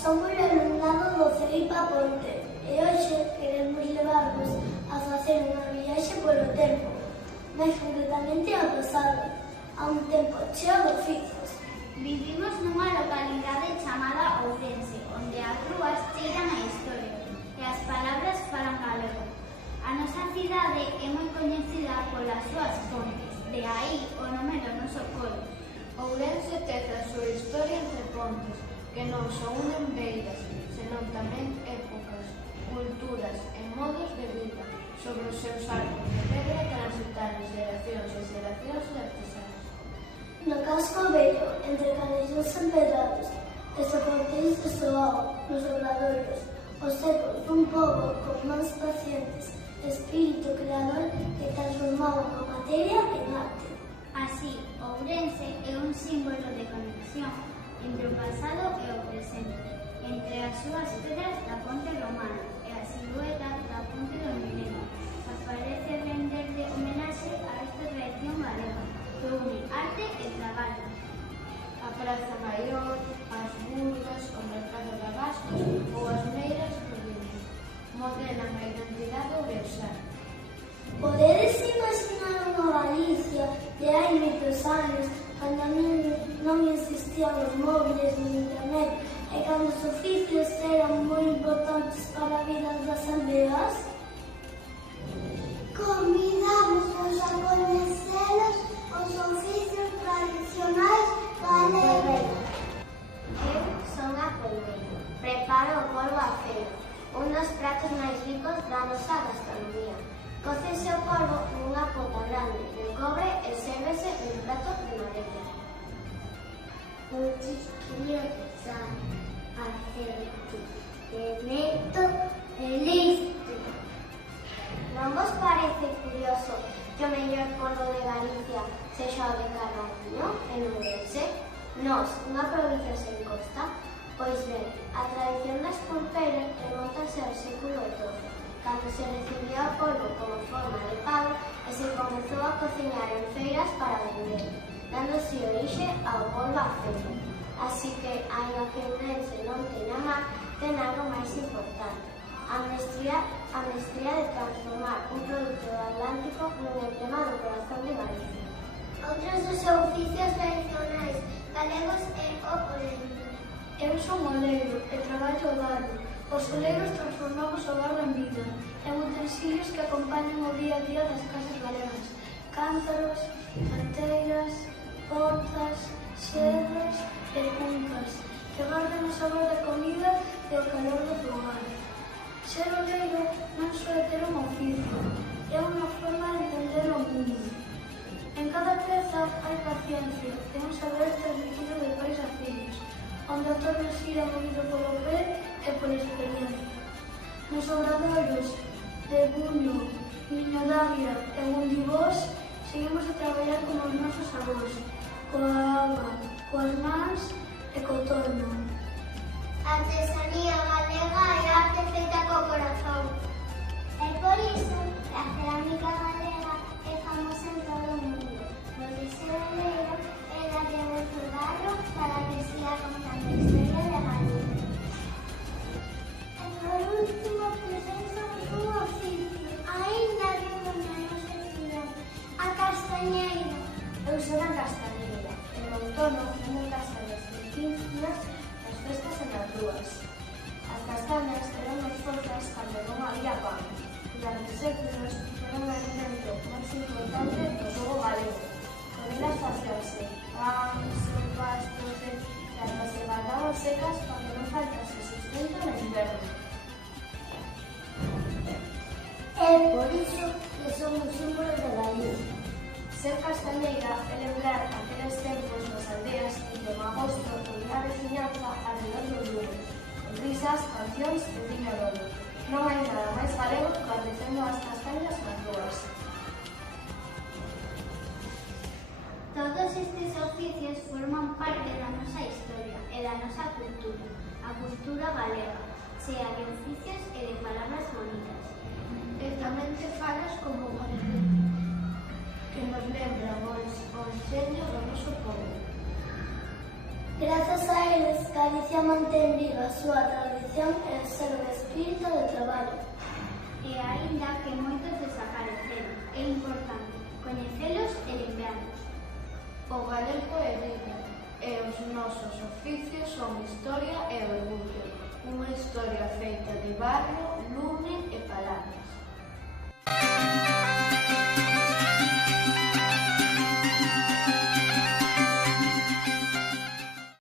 somos o alumnado do CEIPA Ponte e hoxe queremos levarvos a facer unha viaxe polo tempo, máis concretamente ao pasado, a un tempo cheo de oficios. Vivimos nunha localidade chamada Ourense, onde as rúas cheiran a historia e as palabras falan galego. A nosa cidade é moi coñecida polas súas pontes, de aí o nome do noso cole. Ourense ten a súa historia entre pontes, que non só unen beiras, senón tamén épocas, culturas e modos de vida. Sobre os seus arcos de pedra transitaron xeracións e xeracións de artesanos. No casco vello, entre canellóns empedrados, e soportéis de soao, nos obradoiros, os ecos dun pobo con mans pacientes, espírito creador que transformaba a materia en arte. Así, Ourense é un símbolo de conexión entre o pasado e o presente, entre as súas pedras da ponte romana e a silueta da ponte do Milenio. Aparece render de homenaxe a esta tradición galega, que une arte e traballo. A Praza Maior, as burgas, o mercado de abastos ou as meiras do Río modelan a identidade ourensá. Podedes imaginar unha Galicia de hai moitos anos, cando non existían os móviles ni internet e cando os oficios eran moi importantes para a vida das aldeas? Convidamos a coñecelos os oficios tradicionais galegos. Eu son a Pelmeira, preparo o polvo a cero, un dos pratos máis ricos da nosa gastronomía. Cócese o polvo nunha pota grande de cobre e sérvese nun prato de madeira. Un chisquillo de sal, aceite, pimento e listo. Non vos parece curioso que o mellor polvo de Galicia sexa o de Carballiño, en Ourense? Nós, unha provincia sen costa? Pois ben, a tradición das pulpeiras remontase ao século XII, cando se recibiu o polvo como forma de pago e se comezou a cociñar en feiras para vender, dándose orixe ao polvo a cero. Así que, aínda que Ourense non teña mar, ten algo máis importante: a mestría de transformar un produto do Atlántico nun emblema do corazón de Galicia. Outros dos oficios tradicionais galegos é o oleiro. Eu son oleiro e traballo o barro. Os oleiros transformamos o barro en vida, en utensilios que acompañan o día a día das casas galegas: cántaros, manteiras, portas, xerros e cuncas, que guardan o sabor da comida e o calor do fogar. Ser oleiro non só é ter un oficio, é unha forma de entender o mundo. En cada peza hai paciencia e un saber transmitido de pais a fillos, onde o torno xira movido polo pé e pola experiencia. Nos obradoiros de Buño, Miño d'Ávila e Bundibós seguimos a traballar como os nosos avós, coa auga, coas mans e co torno. Artesanía galega e arte feita co corazón. E por iso, a cerámica galega é famosa en todo o mundo, porque ser oleiro é darlle o barro para que siga contando a historia de Galicia. E por último, presentamos un oficio, aínda vivo na nosa cidade, a castañeira. Eu son a castañeira, e no outono vendo castañas vecinas nas festas e nas rúas. As castañas eran máis fortes cando non había pan. Durante séculos foron o alimento máis importante do pobo galego. Con elas facíanse pan, sopas, doces, e ata se guardaban secas para que non faltase sustento no inverno. É por iso que son un símbolo de Galicia. Ser castañeira é lembrar aqueles tempos nas aldeas en que en agosto reunía a veciñanza alrededor dos lumes, con risas, cancións e viño dono. Non hai nada máis galego que recendo as castañas nas rúas. Todos estes oficios forman parte da nosa historia e da nosa cultura, a cultura galega, sea de oficios e de palabras bonitas. E tamén te falas como galegos, que nos lembran o enxeño do noso povo. Grazas a eles, Galicia Galicia mantén viva a súa tradición e o seu espírito de traballo. E aínda que moitos desapareceron, é importante coñecelos e lembralos. O galego é vida, e os nosos oficios son historia e orgullo. Unha historia feita de barrio, luz